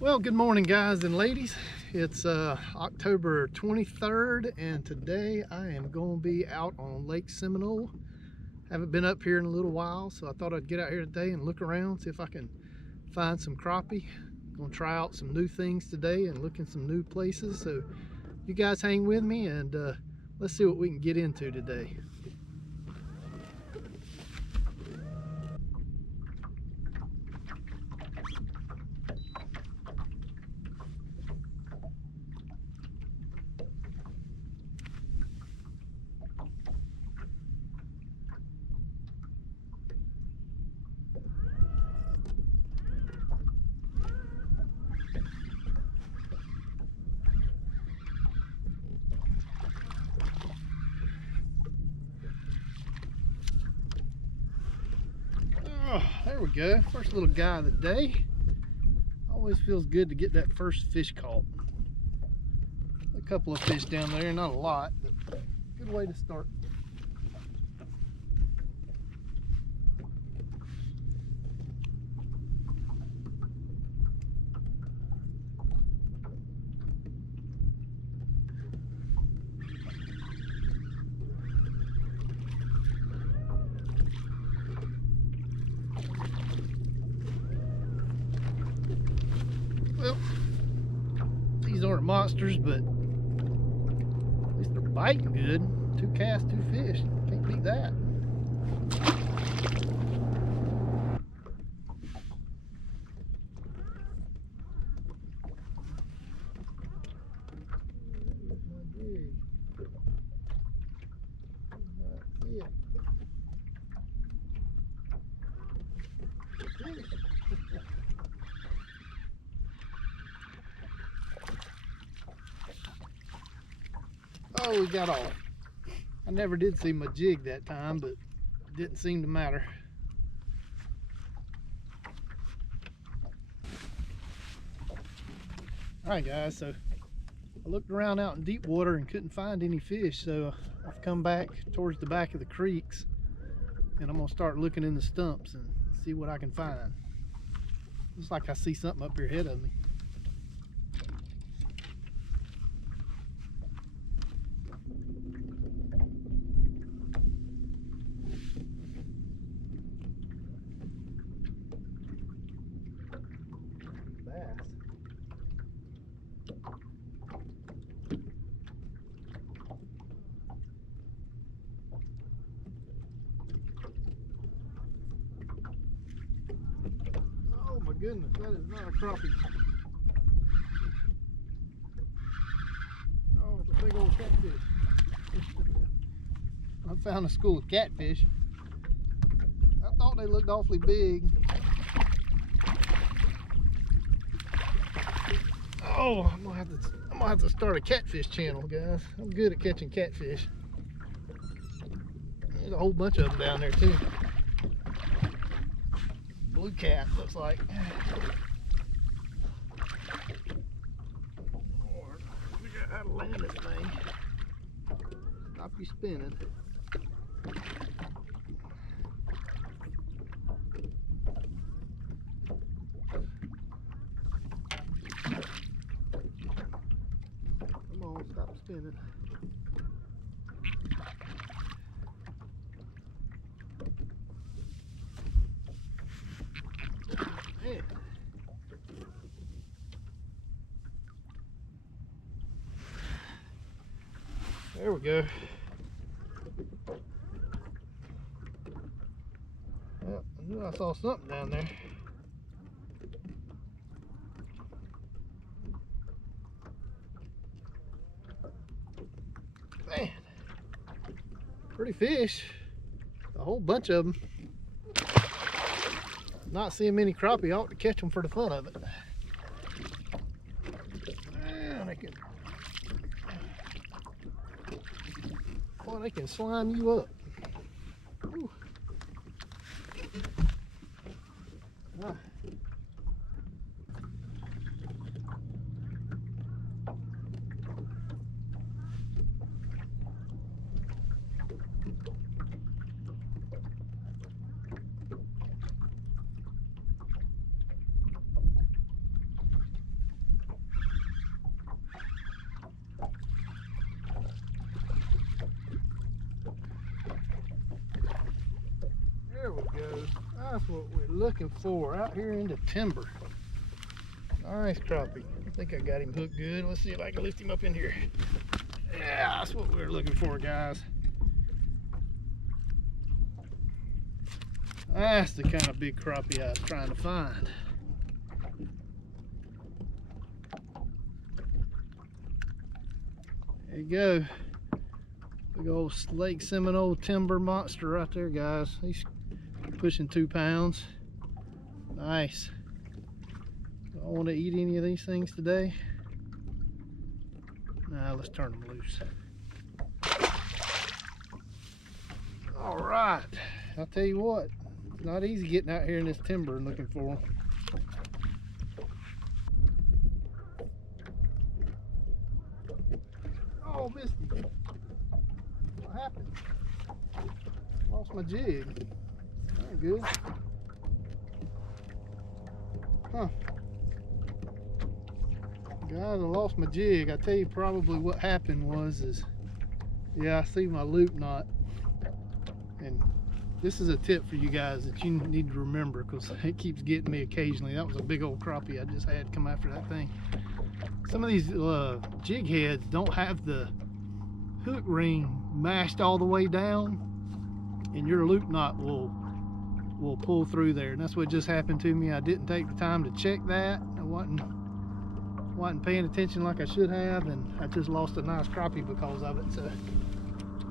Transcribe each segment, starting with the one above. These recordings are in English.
Well, good morning, guys and ladies. It's October 23rd, and today I am going to be out on Lake Seminole. Haven't been up here in a little while, so I thought I'd get out here today and look around, see if I can find some crappie. Gonna try out some new things today and look in some new places. So you guys hang with me, and let's see what we can get into today. Oh, there we go. First little guy of the day. Always feels good to get that first fish caught. A couple of fish down there, not a lot, but good way to start. Well, these aren't monsters, but at least they're biting good. 2 casts, 2 fish. Can't beat that. Oh, we got off. I never did see my jig that time, but it didn't seem to matter. Alright guys, so I looked around out in deep water and couldn't find any fish, so I've come back towards the back of the creeks, and I'm gonna start looking in the stumps and see what I can find. Looks like I see something up here ahead of me. Bass. Oh my goodness, that is not a crappie. Oh, it's a big old catfish. I found a school of catfish. I thought they looked awfully big. Oh, I'm gonna have to start a catfish channel, guys. I'm good at catching catfish. There's a whole bunch of them down there too. Blue cat, looks like. Lord, we got how to land this thing. Stop you spinning. Come on, stop spinning. Man. There we go. Well, I knew I saw something down there. Man, pretty fish. A whole bunch of them. Not seeing many crappie. I ought to catch them for the fun of it. Man, they can slime you up. Ooh. Ah. That's what we're looking for out here in the timber. Nice crappie. I think I got him hooked good. Let's see if I can lift him up in here. Yeah, that's what we're looking for, guys. That's the kind of big crappie I was trying to find. There you go. Big old Lake Seminole timber monster right there, guys. He's pushing 2 pounds. Nice. Do I want to eat any of these things today? Nah, let's turn them loose. All right. I'll tell you what, it's not easy getting out here in this timber and looking for them. Oh, missed him. What happened? Lost my jig. That ain't good. Huh. Guys, I lost my jig. I tell you probably what happened was yeah, I see my loop knot. And this is a tip for you guys that you need to remember, because it keeps getting me occasionally. That was a big old crappie I just had come after that thing. Some of these jig heads don't have the hook ring mashed all the way down, and your loop knot will pull through there. And that's what just happened to me. I didn't take the time to check that. I wasn't paying attention like I should have, and I just lost a nice crappie because of it. So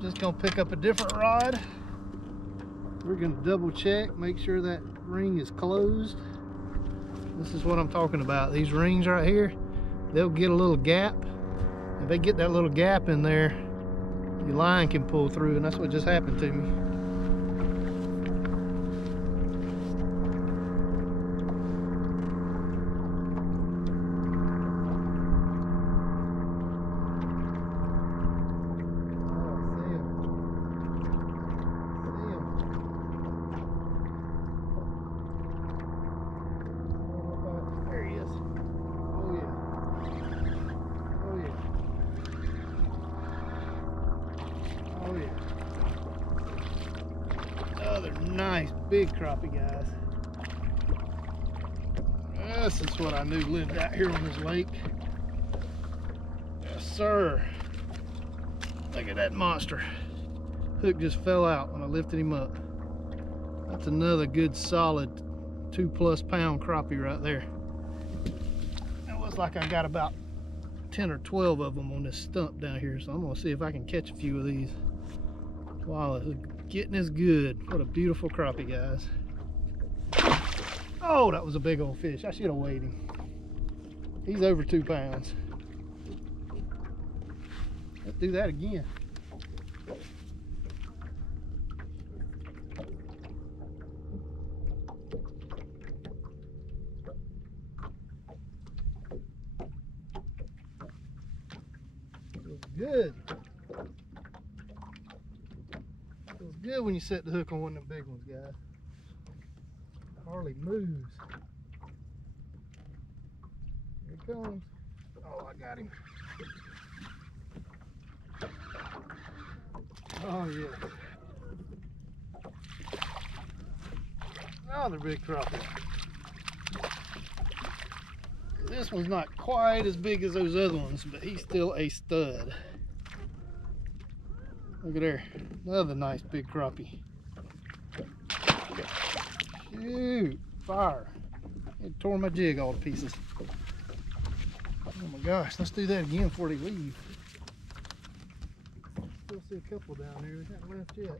just gonna pick up a different rod. We're gonna double check, make sure that ring is closed. This is what I'm talking about. These rings right here, they'll get a little gap. If they get that little gap in there, your line can pull through, and that's what just happened to me. Another nice big crappie, guys. This is what I knew lived out here on this lake. Yes, sir. Look at that monster. Hook just fell out when I lifted him up. That's another good solid 2+ pound crappie right there. It looks like I got about 10 or 12 of them on this stump down here, so I'm gonna see if I can catch a few of these while it's getting as good. What a beautiful crappie, guys. Oh, that was a big old fish. I should have weighed him. He's over 2 pounds. Let's do that again. Feels good. Feels good when you set the hook on one of them big ones, guys. Hardly moves. Here he comes. Oh, I got him. Oh, yeah. Another big crappie. This one's not quite as big as those other ones, but he's still a stud. Look at there. Another nice big crappie. Shoot, fire. It tore my jig all to pieces. Oh my gosh, let's do that again before they leave. Still see a couple down there. They haven't left yet.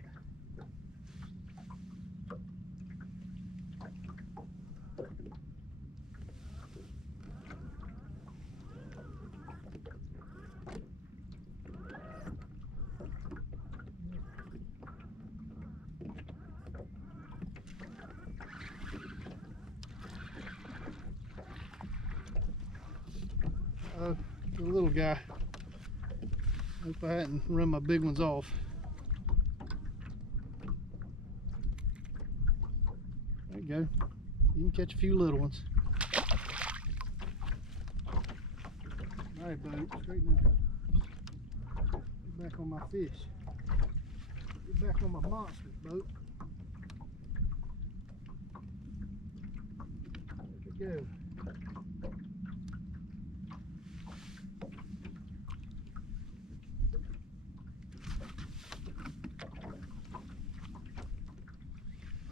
The little guy. Hope I hadn't run my big ones off. There you go. You can catch a few little ones. Alright, boat, straighten out. Get back on my fish. Get back on my monster, boat. go.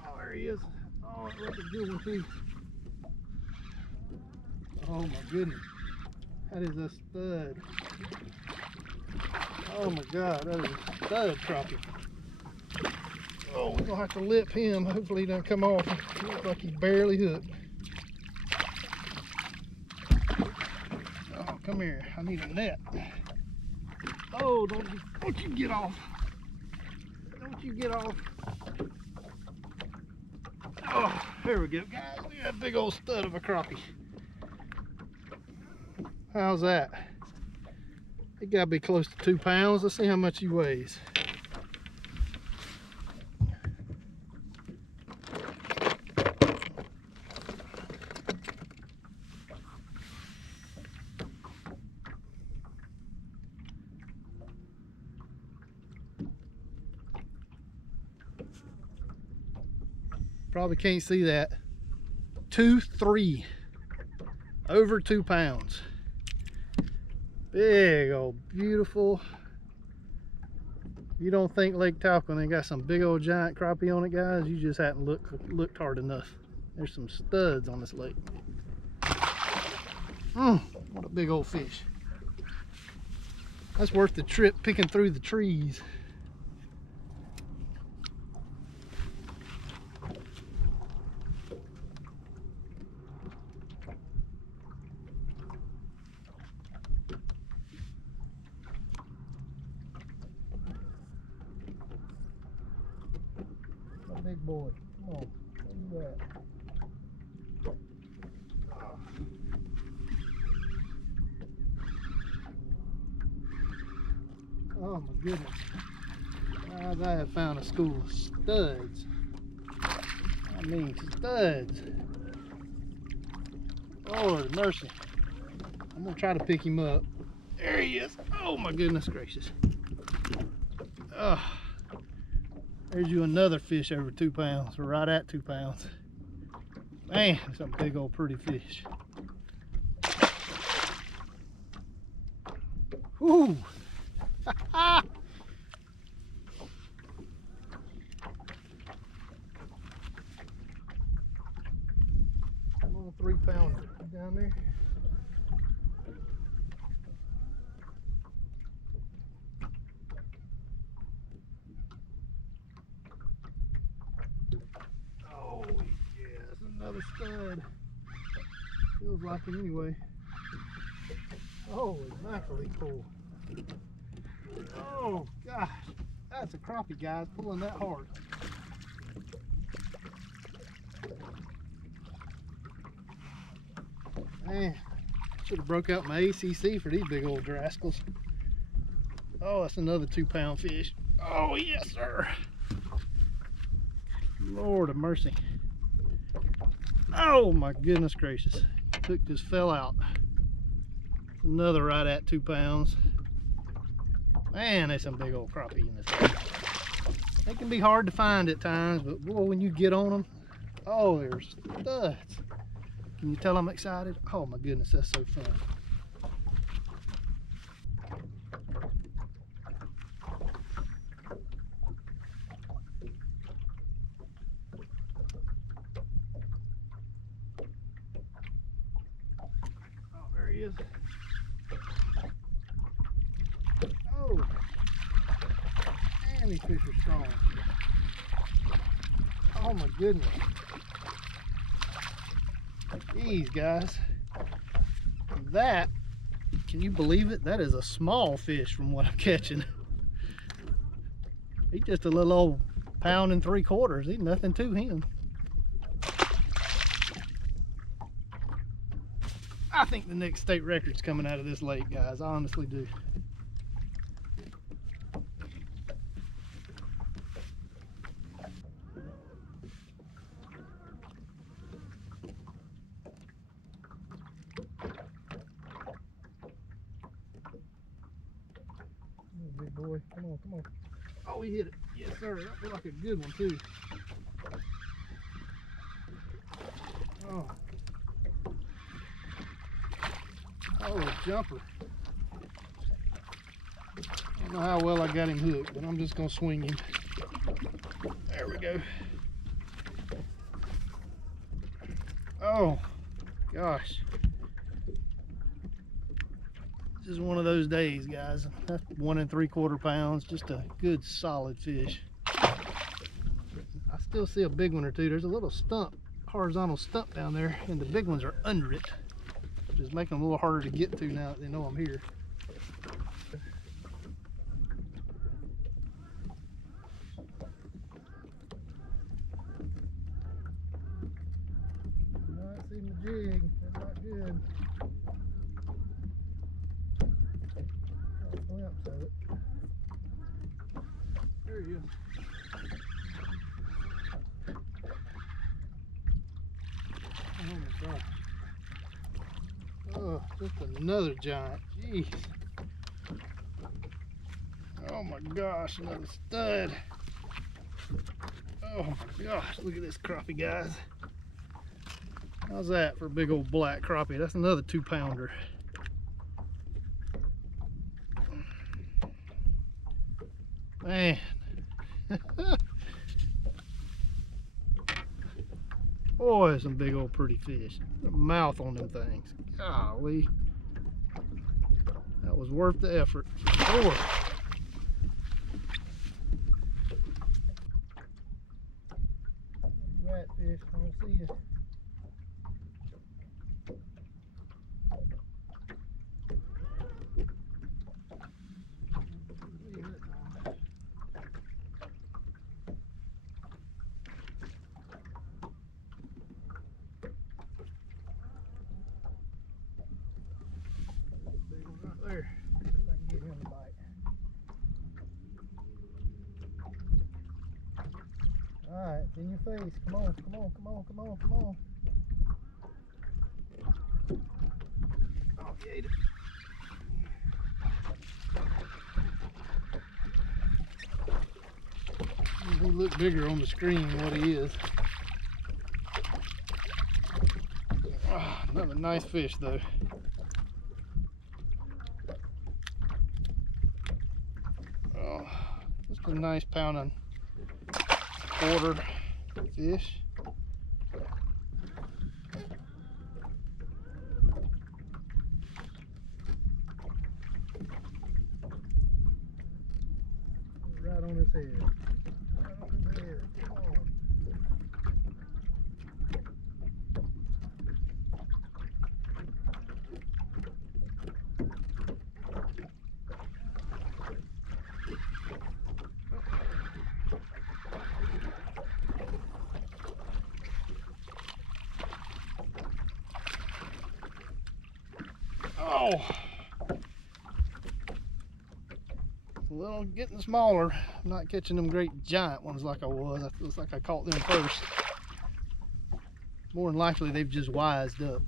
Oh, there he is. Oh, that's a good one too. Oh my goodness. That is a stud. Oh my God, that is a stud crappie. Oh, we're gonna have to lip him. Hopefully he doesn't come off. He looks like he's barely hooked. Oh, come here. I need a net. Oh, don't you get off. Don't you get off. Oh, there we go, guys. Look at that big old stud of a crappie. How's that? It gotta be close to 2 pounds. Let's see how much he weighs. Probably can't see that. 2-3, over 2 pounds. Big old beautiful. You don't think Lake Talcott ain't got some big old giant crappie on it, guys? You just haven't looked hard enough. There's some studs on this lake. What a big old fish. That's worth the trip picking through the trees. Big boy, come on, where you at? Oh my goodness, guys, I have found a school of studs. I mean studs. Lord mercy. I'm gonna try to pick him up. There he is. Oh my goodness gracious. Oh. There's you another fish over 2 pounds. We're right at 2 pounds. Man, some big old pretty fish. Whoo! I'm on a 3 pounder down there. Another stud. Feels like it anyway. Holy mackerel, he's full. Oh gosh, that's a crappie, guys, pulling that hard. Man, should have broke out my ACC for these big old rascals. Oh, that's another 2 pound fish. Oh yes, sir. Lord of mercy. Oh my goodness gracious. Hook just fell out. Another right at 2 pounds. Man, there's some big old crappie in this lake. They can be hard to find at times, but boy, when you get on them, oh, there's studs. Can you tell I'm excited? Oh my goodness, that's so fun. Is. Oh, and these fish are strong. Oh my goodness. These guys. That, can you believe it? That is a small fish from what I'm catching. He's just a little old 1 3/4 pounds. He's nothing to him. I think the next state record's coming out of this lake, guys. I honestly do. Oh, big boy, come on, come on. Oh, he hit it. Yes, sir. That looked like a good one, too. Oh. Oh, a jumper. I don't know how well I got him hooked, but I'm just gonna swing him. There we go. Oh, gosh. This is one of those days, guys. That's 1 3/4 pounds, just a good solid fish. I still see a big one or two. There's a little stump, horizontal stump down there, and the big ones are under it, which is making them a little harder to get to now that they know I'm here. Not seeing the jig. That's not good. Got a glimpse of it. There he is. Oh my gosh. Oh, just another giant. Jeez. Oh my gosh, another stud. Oh my gosh, look at this crappie, guys. How's that for a big old black crappie? That's another 2-pounder. Man. Boy, some big old pretty fish. The mouth on them things. Golly. That was worth the effort. Boy. Where you at, fish? I don't see you. There. See if I can get him to bite. Alright, it's in your face. Come on, come on, come on, come on, come on. Oh, he ate it. He looked bigger on the screen than what he is. Oh, another nice fish though. Oh, just a nice 1 1/4 fish. Right on his head. Right on his head. Come on. Oh, it's a little getting smaller. I'm not catching them great giant ones like I was. It looks like I caught them first. More than likely, they've just wised up.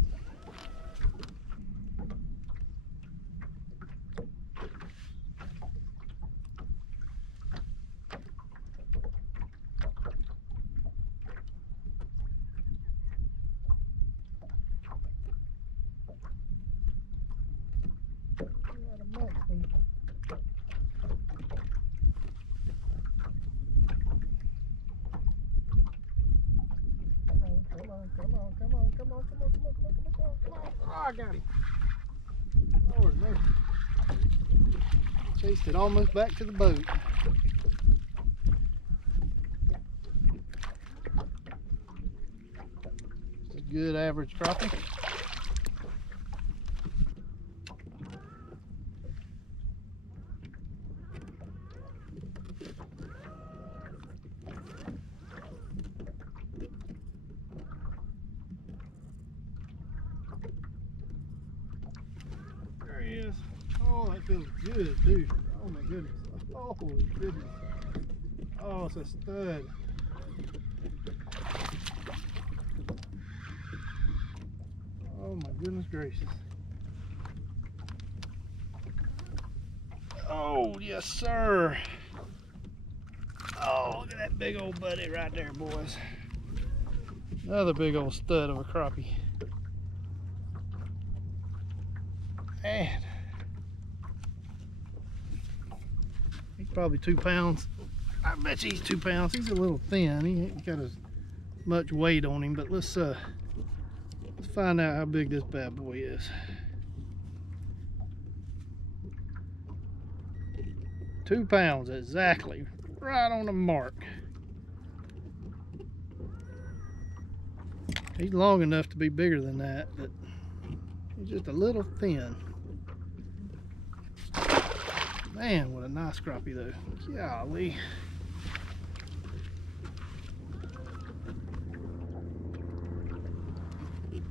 Come on, come on, come on, come on, come on, come on, come on, come on, come on. Oh, I got him. Lord mercy. Chased it almost back to the boat. It's a good average crappie. There he is. Oh, that feels good, dude. Oh my goodness. Oh goodness. Oh, it's a stud. Oh my goodness gracious. Oh, yes sir. Oh, look at that big old buddy right there, boys. Another big old stud of a crappie. Man, he's probably 2 pounds. I bet you he's 2 pounds. He's a little thin. He ain't got as much weight on him, but let's find out how big this bad boy is. 2 pounds exactly, right on the mark. He's long enough to be bigger than that, but he's just a little thin. Man, what a nice crappie though. Golly. Get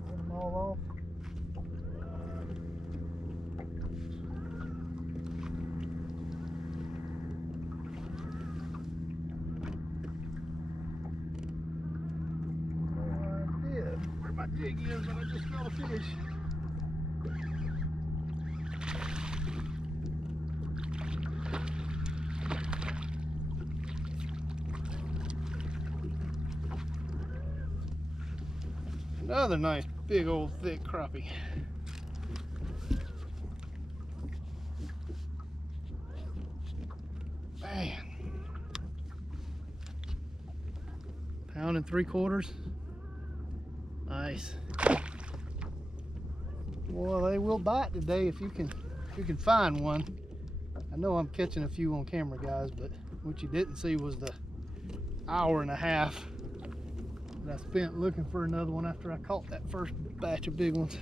them all off. Where my jig is, but I just caught a fish. Another nice big old thick crappie. Man. 1 3/4 pounds. Nice. Well, they will bite today if you can find one. I know I'm catching a few on camera, guys, but what you didn't see was the 1.5 hours that I spent looking for another one after I caught that first batch of big ones.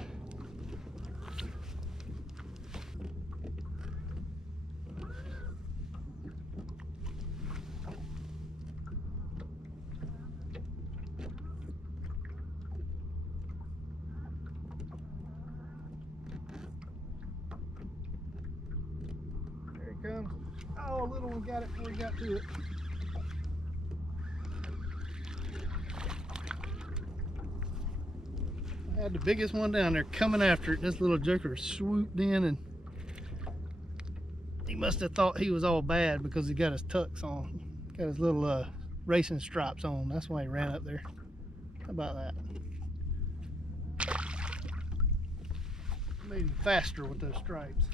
There he comes. Oh, a little one got it before he got to it. I had the biggest one down there coming after it. This little joker swooped in, and he must have thought he was all bad because he got his tux on. Got his little racing stripes on. That's why he ran up there. How about that? Made him faster with those stripes.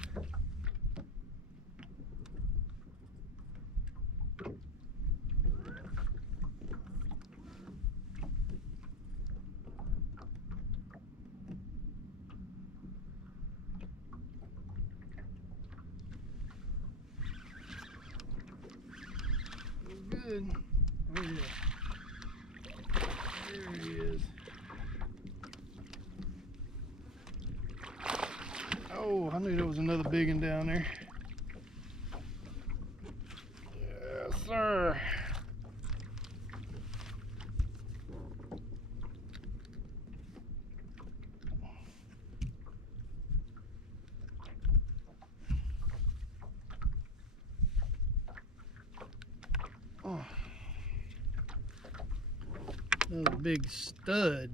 Good. Oh yeah. There he is. Oh, I knew there was another big one down there. Yes, sir. Oh. Another big stud,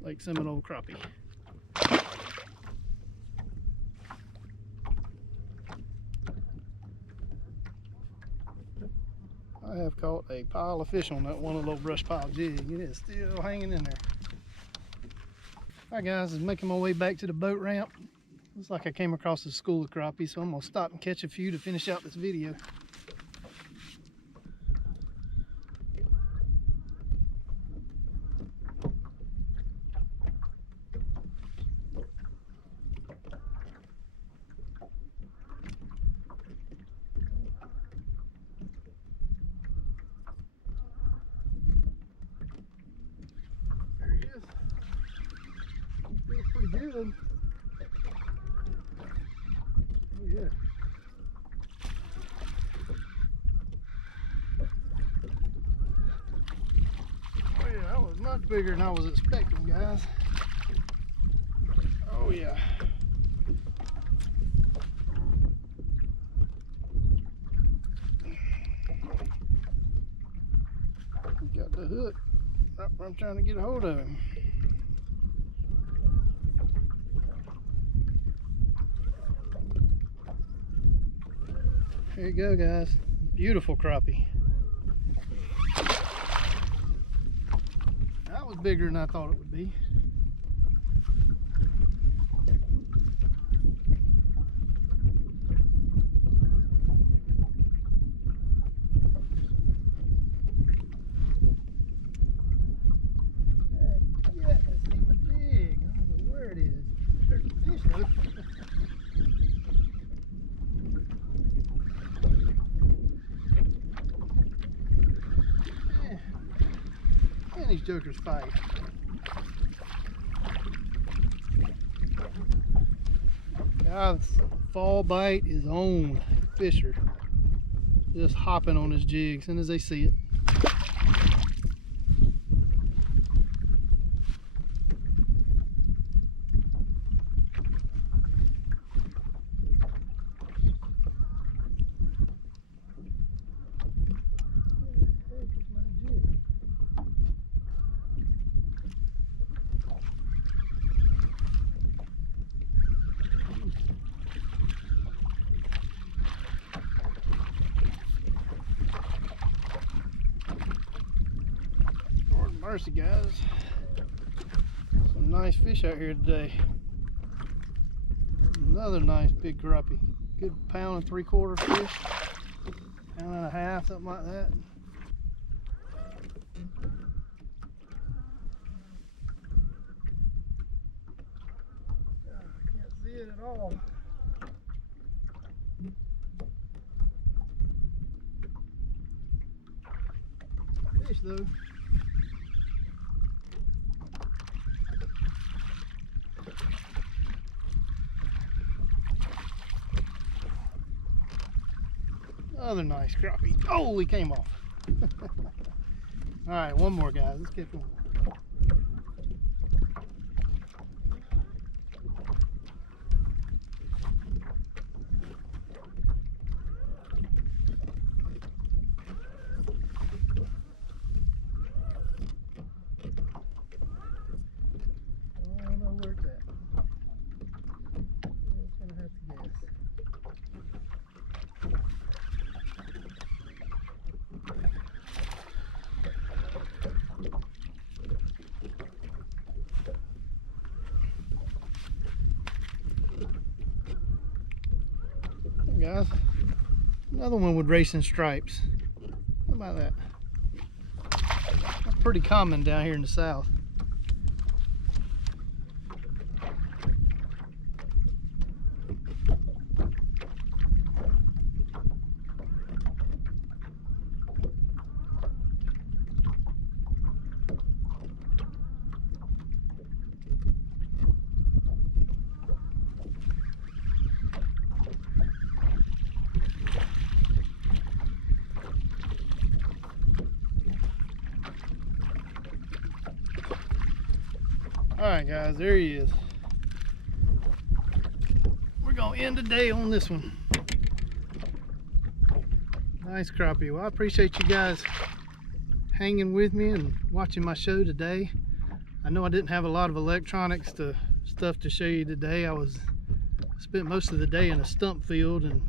like Seminole crappie. I have caught a pile of fish on that one little brush pile jig. It is still hanging in there. Alright guys, I'm making my way back to the boat ramp. Looks like I came across a school of crappie, so I'm gonna stop and catch a few to finish out this video. Good. Oh yeah. Oh yeah, that was much bigger than I was expecting, guys. Oh yeah. Got the hook right where I'm trying to get a hold of him. There you go, guys. Beautiful crappie. That was bigger than I thought it would be. though. Man, these jokers fight. Guys, fall bite is on. Fisher just hopping on his jig as soon as they see it. Mercy, guys. Some nice fish out here today. Another nice big crappie. Good 1 3/4 fish. 1 1/2 pounds, something like that. I can't see it at all. Fish though. Another nice crappie. Oh, he came off. All right, one more, guys. Let's get one more. I don't know where it's at. I'm just gonna have to guess. Guys, another one with racing stripes. How about that? That's pretty common down here in the south. Alright guys, there he is. We're gonna end the day on this one. Nice crappie. Well, I appreciate you guys hanging with me and watching my show today. I know I didn't have a lot of electronics stuff to show you today. I spent most of the day in a stump field, and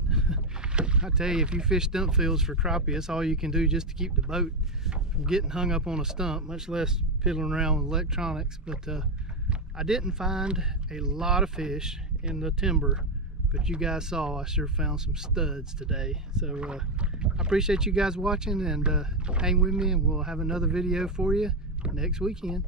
I tell you, if you fish stump fields for crappie, that's all you can do just to keep the boat from getting hung up on a stump, much less piddling around with electronics. But I didn't find a lot of fish in the timber, but you guys saw I sure found some studs today. So I appreciate you guys watching, and hang with me, and we'll have another video for you next weekend.